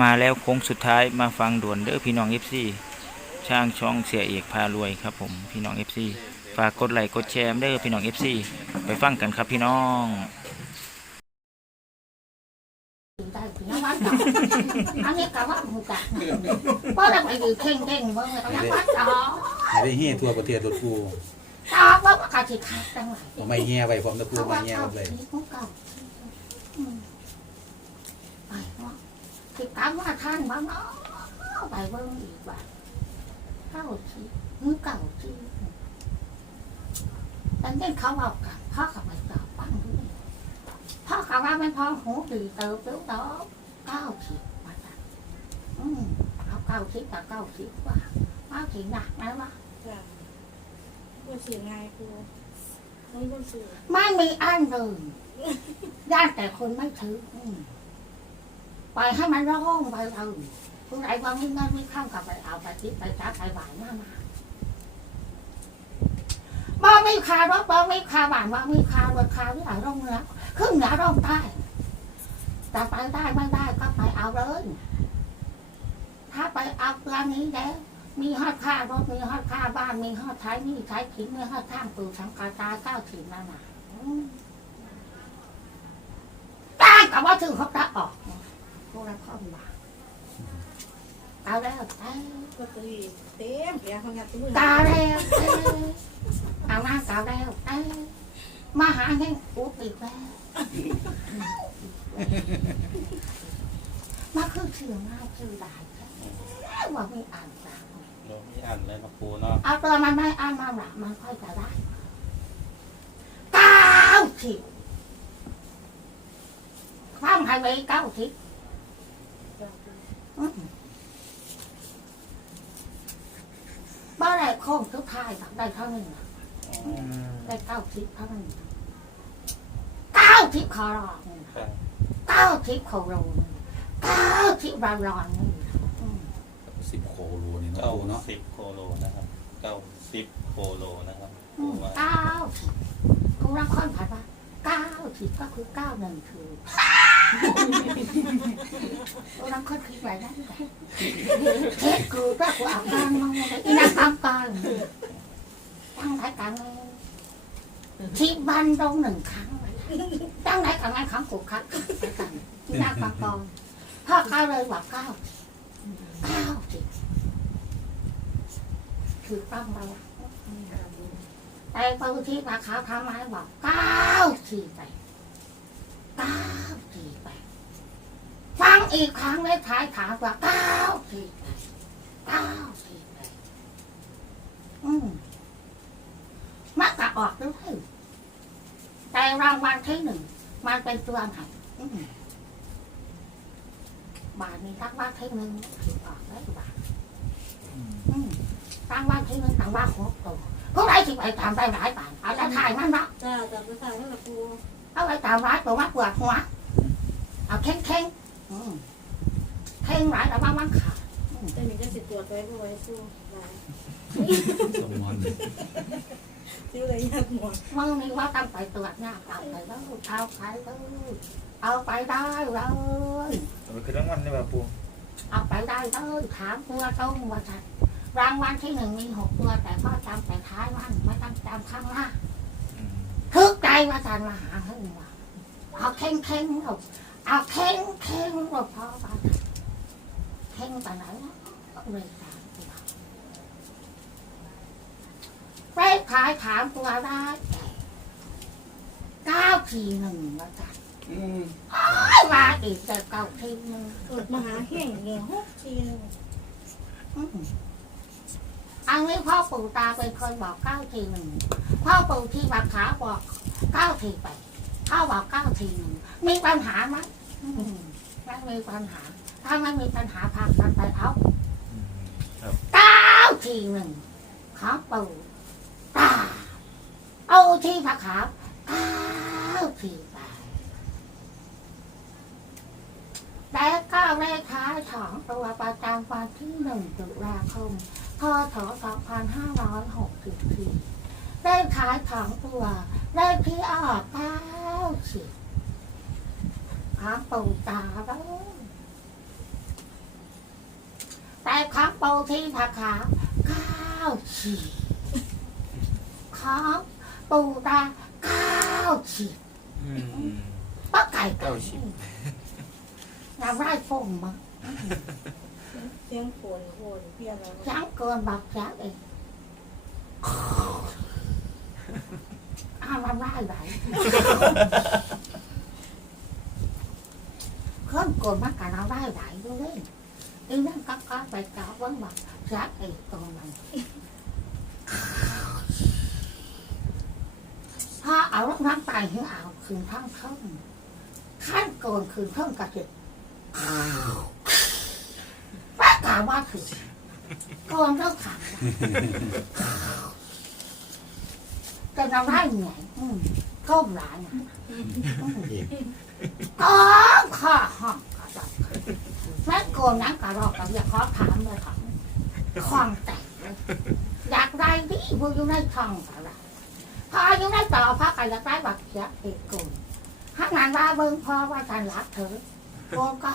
มาแล้วโค้งสุดท้ายมาฟังด่วนเด้อพี่น้อง FC ช่างช่องเสียเอกพารวยครับผมพี่น้อง FC ฝากกดไลค์กดแชร์เด้อพี่น้อง FC ไปฟังกันครับพี่น้องได้ถึงน้ำวัดดอกอันนี้กะว่าหมูกะเพราะเราไปอยู่เข่งเข่งเบิ่งเลยน้ำวัดดอกให้ได้เฮียทั่วประเทศรถกูดอกว่าก็สิขาดจังหวะไม่เฮียไว้พร้อมตะกูเพราะมาว่เฮียเก่าหมดเลย สีของเก่าอืมไปเนาะสิกรรมว่าท่านบ้างเนาะไปเบิ่งอีกว่าเก่าสีมือเก่าสีแต่เนี่ยเขาเอากันพ่อกับไปตอบฟังดูดิพ่อกับว่ามันพอหูดีเติบเติบโตเก้าสิบมาจ้ะอืมเอาเก้าสิบกับเก้าสิบว่าเอาสิหนักไหมวะจ้ะบ่เสียง่ายครูไม่บ่เสียไม่มีอันเลยย่านแต่คนไม่ถืออืม ปล่อยให้มันร้องไปเอาผู้ใดว่าไม่เงินไม่ข้ามกับไปเอาไปติดไปจ้าไปหวานมากมาบ่ไม่คาว่าบ่ไม่คาหวานบ่ไม่คาบนคาที่ไหนร่องเหนือขึ้นเหนือร่องใต้แต่ไปได้ไม่ได้ก็ไปเอาเลยถ้าไปเอาเรื่องนี้แล้วมีฮอดค่ารถมีฮอดค่าบ้านมีฮอดใช้หนี่ใช้ขิงมีฮอดข้างปูสังกาตาเก้าถิ่นนั่นน่ะอืมได้กับว่าถึงเขาตะออก พวกเราข้อมบาเอาแล้วเอาลอตเตอรี่เต็มแผงเขางัดตู้ตาแล้วเอาหน้าตาแล้วเอามาหาให้กูอีกแล้วมาคือเชื่อง่ายคือได้แค่ว่าไม่อ่านตามเราไม่อ่านเลยนะครูเนาะเอาตัวมันไม่เอามาหลักมันค่อยจะได้เก้าสิบฟังไฮเวย์เก้าสิบอื้อหือ บ้านไหนโค้งทุกทายแบบได้เท่านึงน่ะได้เก้าสิบเท่านึงเก้าสิบคอรองครับเก้าสิบโคโรนเก้าสิบรอนรอนนี่อืมสิบโคโลนี่เนาะเก้ากูเนาะสิบโคโลนะครับเก้าสิบโคโลนะครับคอืรูมว่าเก้าสิบคุณรักคนผ่านว่าเก้าสิบก็คือเก้าหนึ่งคือ คุณรักคนคิดไหวได้ไหมเช็ดกูก็กูเอาการมองเลยอีนักตามการตั้งรายการเลยที่บันตรงหนึ่งครั้งตั้งรายการงานครั้งกูครั้งรายการอีนักตามกองพ่อเข้าเลยว่าเก้าเก้าสิบคือตั้งไว้แต่บางทีราคาทำไมบอกเก้าสี่แป เก้าสี่แปฟังอีกครั้งเลยท้ายถามว่าเก้าสี่แปเก้าสี่แปอืมมักจะออกด้วยแต่รางวัลที่หนึ่งมันเป็นตัวไหนบาทนี้ทักว่าที่หนึ่งถือออกได้บาทอืมรางวัลที่หนึ่งต่างว่าหกตัวพวกไรสิไปตามได้หลายป่านเอาจะถ่ายมันเนาะจ้าจ้าไปถ่ายให้กับครู เอาไปตามร้ายตัวมัดปวดหัวเอาเข่งเข่งอืมเข่งหลายแต่ว่ามันขาดแต่มีจะสิตรวจไว้บ่ไว้ครูหลายสมอนที่เลยยากหมดมึงนี่ว่าต้องไปตรวจหน้าเอาไปแล้วเอาไปเลยเอาไปได้เลยเอาไปขึ้นรางวัลได้ป่ะปูเอาไปได้เลยถามตัวตรงว่าจัดรางวัลที่หนึ่งมีหกตัวแต่พ่อจำแต่ท้ายมันไม่ต้องจำข้างล่างอืม ทึกใจว่าจันมาหาให้ว่าเอาเข่งเข่งๆลูกเอาเข่งเข่งๆลูกพ่อไปเข่งไปไหนนะเลยถามตัวเลขายถามตัวได้เก้าทีหนึ่งว่าจันมาอีกแต่เก้าทีหนึ่งเกิดมหาแห่งเนี่ยหกทีหนึ่งอันนี้พ่อปู่ตาเป็นคนบอกเก้าทีหนึ่ง พ่อปู่ที่บักขาบอกเก้าทีไปเข้าบอกเก้าทีหนึ่งมีปัญหาไหมอืมไม่มีปัญหา ถ้าไม่มีปัญหาพากันไปเอาอืมเก้าทีหนึ่งขอปู่ตาเอาที่ผักขาวเก้าทีไปแต่เก้าเลขท้ายสองตัวประจำวันที่หนึ่งตุลาคมพศ2564เลขท้ายส ได้ขายถังตัวได้พี่อาเก้าสิบครั้งปูตาแล้วไปครั้งปูที่ผักขาเก้าสิบครั้งปูตาเก้าสิบป้าไก่เก้าฉีอย่าไล่ฟงมั้งเสียงฝนโหนเพี้ยนแล้วยังเกินบักยักเอง ว่าว่าไหลเพิ่มกดมากกะเราว่าไหลด้วยอีนั่นก็ก็ไปก้าววันวันรักไอ้ตัวมันถ้าเอาลูกน้ำตายถึงเอาคืนทั้งเท่าขั้นโกนคืนเท่ากระติกป้าถามว่าคือโกนเท่าขา งจะนำได้ไงอืมก้มหลานอะอืมก้มข้อห้องก็ได้แม่โกนนั้นกระรอกกับอย่าขอถามเลยครับคลองแตกเลยอยากได้ดิผู้อยู่ในท้องก็ได้พออยู่ในต่อพระก็อยากได้บักเสียเอกโกนข้างนั้นว่าเบิ่งพอว่าการรักเธอโกนก็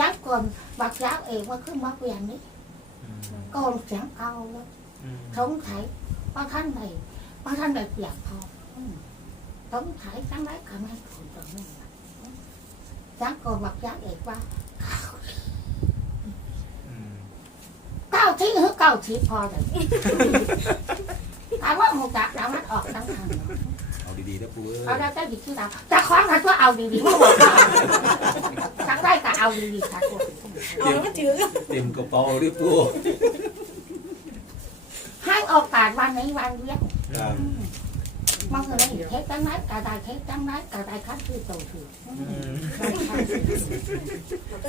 ยักษ์กลบักยักษ์เองว่าขึ้นมาเปลี่ยนนี้ Ừ. con chẳng ao đó. Ừ. Thống thấy ba thân này ba thân này đẹp họ ừ. thống thấy sáng lấy cả mấy thủ trưởng này sáng còn mặc sáng đẹp quá, cao thí hứa cao thí pho rồi. Cả quá một đạp đã mắt ọt sáng thằng ดีๆนะปูเอ้าแล้วเจ้าหญิงชื่อน้ำแต่ของฉันก็เอาดีๆครั้ได้แต่เอาดีๆค่ะคุณเอาแล้ถือเต็มกระเป๋าเลยปูให้ออกปากวันไหนวันเดียวครับบางคนเห็เทปตั้งนั้นกระดาษเทปตั้งนั้นกระดาษคัดคือโตถือ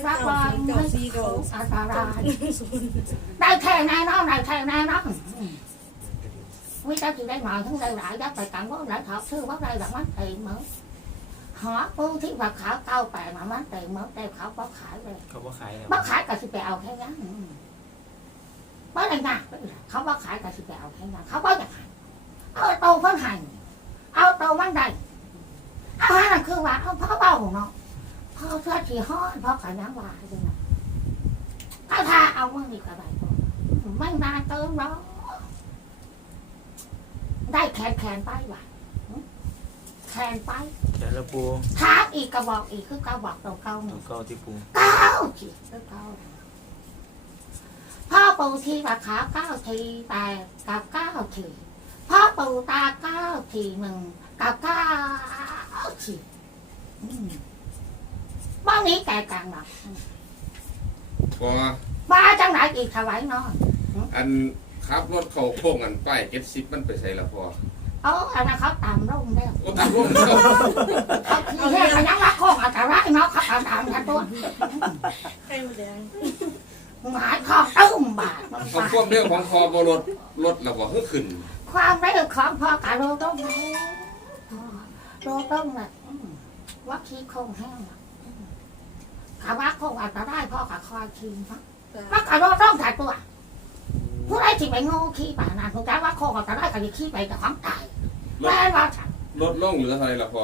รักบอลไม่เขาอานตรายได้แค่ไหนน้องได้แค่ไหนน้อง sao chịu đây mời không đây lại đã phải cảm bó lại thọ sư bó đây là mắt tiền mới họ cô thiết vật khảo cao tài mà mắt tiền mới đây khảo bó khải đây bó khải à? bó khải cả sự bèo thế nhá bó đây nha không bó khải cả sự bèo thế nhá không bó nhập hành ôi tô phát hành. Ôi tô mắt đây ôi hai là cứ bà ông bao bầu nó. Phó ra chỉ hói phó cả nhắn lại rồi nè tao tha ông thì cả bài mang ba tới đó. ได้แขนแขนไปว่ะแขนไปแต่ละปูถามอีกกระบอกอีกคือกระบอกตัวเก้าหนึ่งเก้าที่ปูเก้าทีคือเก้าพ่อปูทีว่าขาเก้าทีแปดกับเก้าทีพ่อปูตาเก้าทีหนึ่งกับเก้าทีบ้านนี้แตกต่างหรอพอมาจังไหนอีกถวายน้อนอัน ขับรถเข้าโค้งอันป้ายเจ็ดสิบมันไปใส่ละพอเอาอันนั้นเขาตามร่มแล้ว โอ้ตามร่มแล้วเขาคือแค่ขยันรักโค้งอันตรายเนาะเขาเอาตามกันตัวไข่หมดแดงหมายข้อตึ้มบาทเขาควบเร็วของพอบรถรถเราบอกให้ขึ้นความเร็วของพ่อกะโลต้มแล้วโลต้มน่ะอืมว่าขี้โคงแห้งน่ะอืมถามว่าโคงอันตรายพ่อกะคอยขี้นะว่ากะโลต้มถ่ายตัว ผู้ใดที่ไปโง่ขี้ป่านั้นถูกใจว่าโคงอันตรายก็จะขี้ไปแต่ของตายรถแม่ว่าฉันรถล่องเหลือเท่าไหรละพอ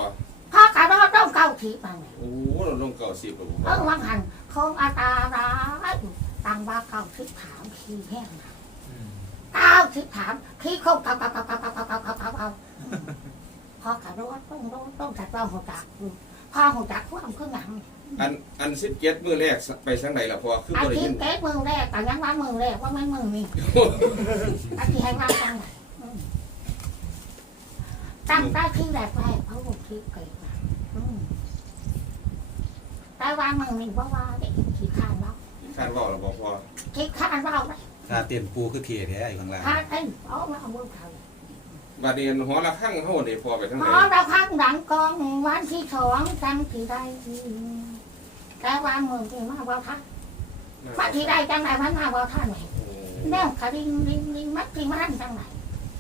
พ่อกะโลต้มเก้าขี้ไปเนี่ยโอ้รถล่องเก่าสิบแล้วบ่พเอออวังหันโคงอันตรายตังว่าเก้าขี้ถามขี้แห้งนะอืมเก้าขี้ถามขี้โคงเก้าเก้าเก้าเก้าเก้าเก้าเก้าเก้าเก้าเก้าพ่อกะโลต้มโลต้มจัดว่าหัวจัก พ่อหัวจักความขึ้นหลังอันอันสิบเจ็ดมือแรกไปทางไหนละพอคืออาบ่ได้ทิยิตนย์เก๊มือแรกแต่ยังว่ามือแรกว่าไม่มือนี่อาทิตย์ให้ว่าจังไหนอืมตั้งได้ที่แรกแรกเพราะผมคิดเกิดมาอืมแต่ว่ามือนี่ว่าว่าเด็กขี้ข้านเราคาดว่าละบ่พอขี้ข้านเราไปค่าเต้นปูคือเทียแท้อยู่ข้างล่างข้านเต้นเอามาเอามือเขา บาดนี้หัวละข้างเฮานี่พอไปทางพไหนอเราพักดังกองวันที่สองจังที่ได้แต่ว่ามือที่มาว่าท่านวันที่ได้จังไหนวันมาว่าท่านไหนโอ้แนวคดิงลิงลิงมัดที่มันจังไหน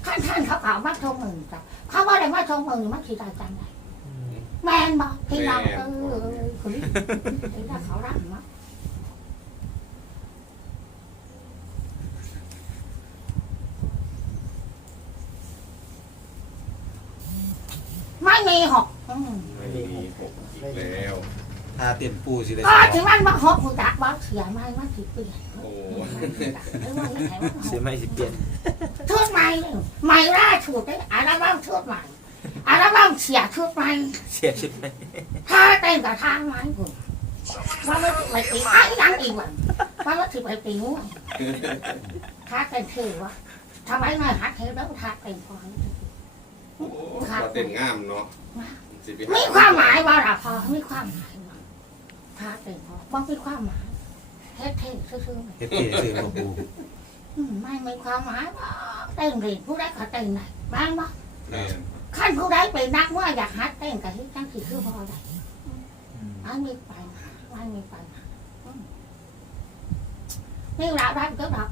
ท่านท่านเขาเอามาชมมือจ้ะเขาว่าได้มาชมมือมันที่ได้จังไหนอืมแมนบอกที่เราเออคือที่เราเขารักมั้งไม่มีหกอืมไม่มีหกอีกแล้ว ถ้าเต้นปูสิได้ก็สถึองงมันมาหกผู้จักว่าเสียไม่มาสิเปลี่ยนโอ้หรือว่าอย่างไรว่าเสียไม่สิเปลี่ยนชุดใหม่ใหม่ล่าสุดเลยอัลบั้มชุดใหม่อัลบั้มเสียชุดใหม่เสียชุดไหมถ้าเต้นกับทางไม้ผมว่ามันไปตีไอ้ยังอีกวันว่ามันถือไปตีง่วงถ้าเต้นเท่วะทำไมไม่หัดเท่แล้วถ้าเต้นพอ โหว่าเต้นงามเนาะสิไปหมีความหมายว่าล่ะพอมีความหมายว่าถ้าเต้นพอว่ามีความหมายเท่เท่ซื่อๆ เฮ็ดเท่ซื้อบ่ปูอืมไม่มีความหมายว่าเต้นเรียนผู้ใดก็เต้นได้บ้างบ่แม่นขั้นผู้ใดเป็นนักว่าอยากหัดเต้นกับที่จังสิคือพอได้อันมีไปมาอันมีไปมาอืมนี่ละได้ก็ดอก